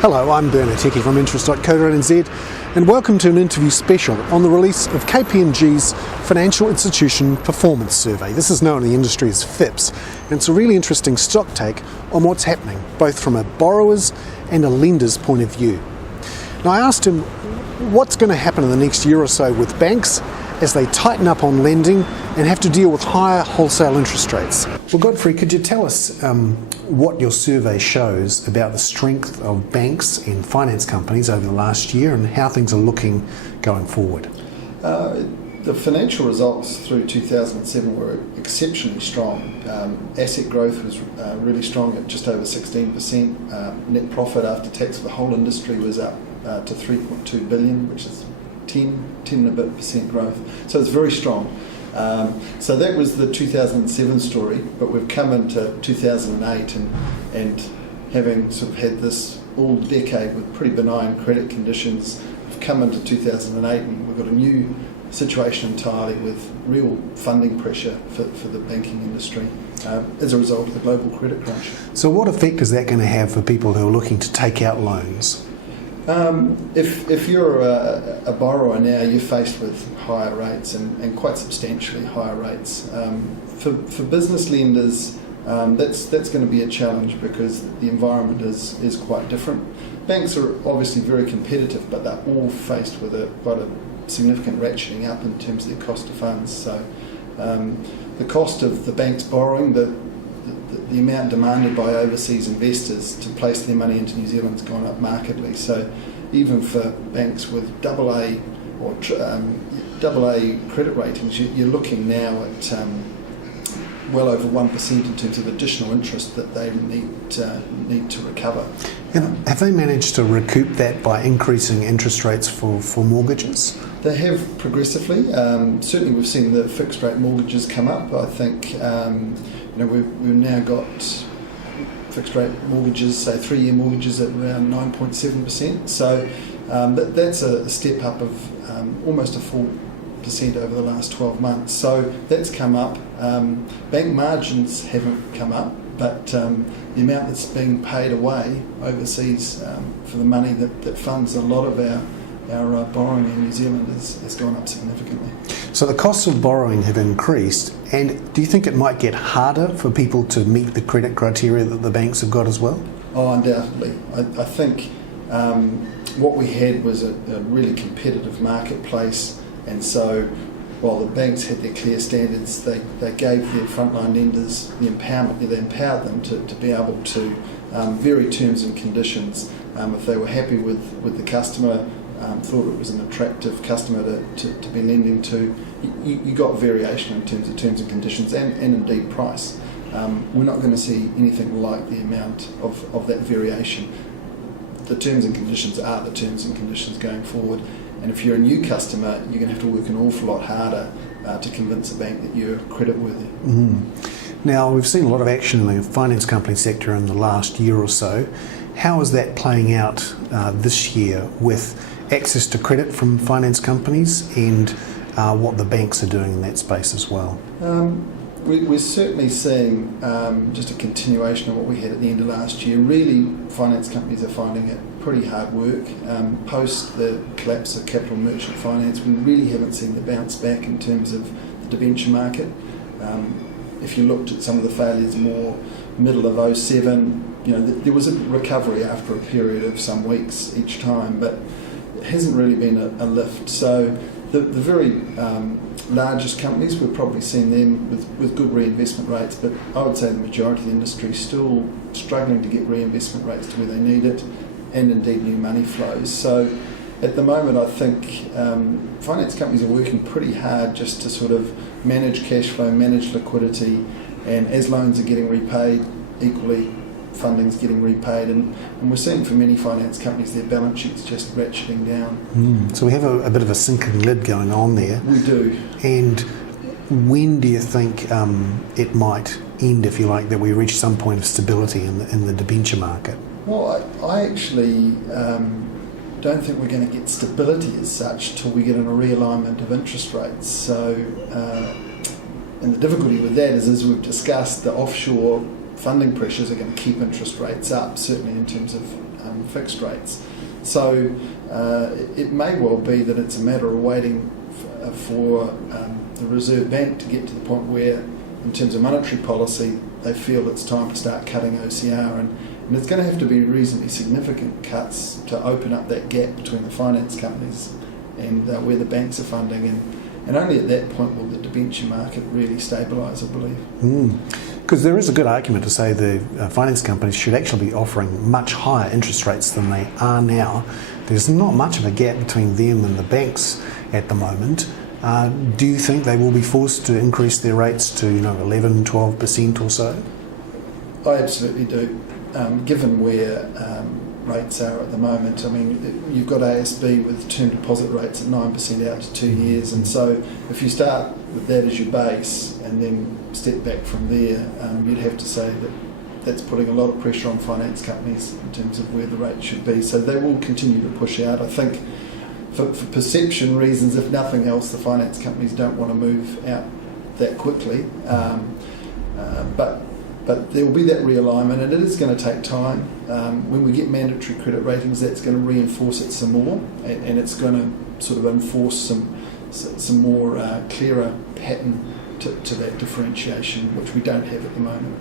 Hello, I'm Hickey from interest.co.nz and welcome to an interview special on the release of KPMG's Financial Institution Performance Survey. This is known in the industry as FIPS, and it's a really interesting stock take on what's happening, both from a borrower's and a lender's point of view. Now, I asked him what's going to happen in the next year or so with banks as they tighten up on lending and have to deal with higher wholesale interest rates. Well, Godfrey, could you tell us what your survey shows about the strength of banks and finance companies over the last year and how things are looking going forward? The financial results through 2007 were exceptionally strong. Asset growth was really strong at just over 16%. Net profit after tax for the whole industry was up to 3.2 billion, which is 10 and a bit percent growth. So it's very strong. So that was the 2007 story, but we've come into 2008 and having sort of had this all decade with pretty benign credit conditions, we've come into 2008 and we've got a new situation entirely with real funding pressure for the banking industry as a result of the global credit crunch. So what effect is that going to have for people who are looking to take out loans? If you're a borrower now, you're faced with higher rates and quite substantially higher rates. For business lenders, that's going to be a challenge because the environment is quite different. Banks are obviously very competitive, but they're all faced with quite a significant ratcheting up in terms of their cost of funds. So the cost of the bank's borrowing, the amount demanded by overseas investors to place their money into New Zealand has gone up markedly. So even for banks with AA or AA credit ratings, you're looking now at well over 1% in terms of additional interest that they need to recover. Have they managed to recoup that by increasing interest rates for mortgages? They have progressively. Certainly we've seen the fixed rate mortgages come up. I think we've now got fixed rate mortgages, say 3-year mortgages at around 9.7%. So that's a step up of almost a full % over the last 12 months. So that's come up. Bank margins haven't come up, but the amount that's being paid away overseas for the money that funds a lot of our borrowing in New Zealand has gone up significantly. So the costs of borrowing have increased, and do you think it might get harder for people to meet the credit criteria that the banks have got as well? Oh, undoubtedly. I think what we had was a really competitive marketplace, and so while the banks had their clear standards, they gave their frontline lenders the empowerment. They empowered them to be able to vary terms and conditions. If they were happy with the customer, thought it was an attractive customer to be lending to, you got variation in terms of terms and conditions and indeed price. We're not going to see anything like the amount of that variation. The terms and conditions are the terms and conditions going forward, and if you're a new customer, you're going to have to work an awful lot harder to convince a bank that you're creditworthy. Mm-hmm. Now, we've seen a lot of action in the finance company sector in the last year or so. How is that playing out this year with access to credit from finance companies and what the banks are doing in that space as well? We're certainly seeing just a continuation of what we had at the end of last year. Really, finance companies are finding it pretty hard work. Post the collapse of capital merchant finance, we really haven't seen the bounce back in terms of the debenture market. If you looked at some of the failures more middle of 2007, there was a recovery after a period of some weeks each time, but it hasn't really been a lift. So the very largest companies, we've probably seen them with good reinvestment rates, but I would say the majority of the industry is still struggling to get reinvestment rates to where they need it, and indeed new money flows. So at the moment, I think finance companies are working pretty hard just to sort of manage cash flow, manage liquidity, and as loans are getting repaid, equally funding's getting repaid, and we're seeing for many finance companies their balance sheets just ratcheting down. So we have a bit of a sinking lid going on there. We do. And when do you think it might end, if you like, that we reach some point of stability in the debenture market? Well, I actually don't think we're going to get stability as such till we get in a realignment of interest rates. So, and the difficulty with that is, as we've discussed, the offshore funding pressures are going to keep interest rates up, certainly in terms of fixed rates. So it may well be that it's a matter of waiting for the Reserve Bank to get to the point where, in terms of monetary policy, they feel it's time to start cutting OCR, and it's going to have to be reasonably significant cuts to open up that gap between the finance companies and where the banks are funding, and only at that point will the debenture market really stabilise, I believe. Because there is a good argument to say the finance companies should actually be offering much higher interest rates than they are now. There's not much of a gap between them and the banks at the moment. Do you think they will be forced to increase their rates to 11, 12% or so? I absolutely do. Given where rates are at the moment, I mean, you've got ASB with term deposit rates at 9% out to 2 years, and so if you start with that as your base and then step back from there, you'd have to say that that's putting a lot of pressure on finance companies in terms of where the rate should be. So they will continue to push out. I think for perception reasons, if nothing else, the finance companies don't want to move out that quickly. But there will be that realignment, and it is going to take time. When we get mandatory credit ratings, that's going to reinforce it some more, and it's going to sort of enforce some more clearer pattern to that differentiation, which we don't have at the moment.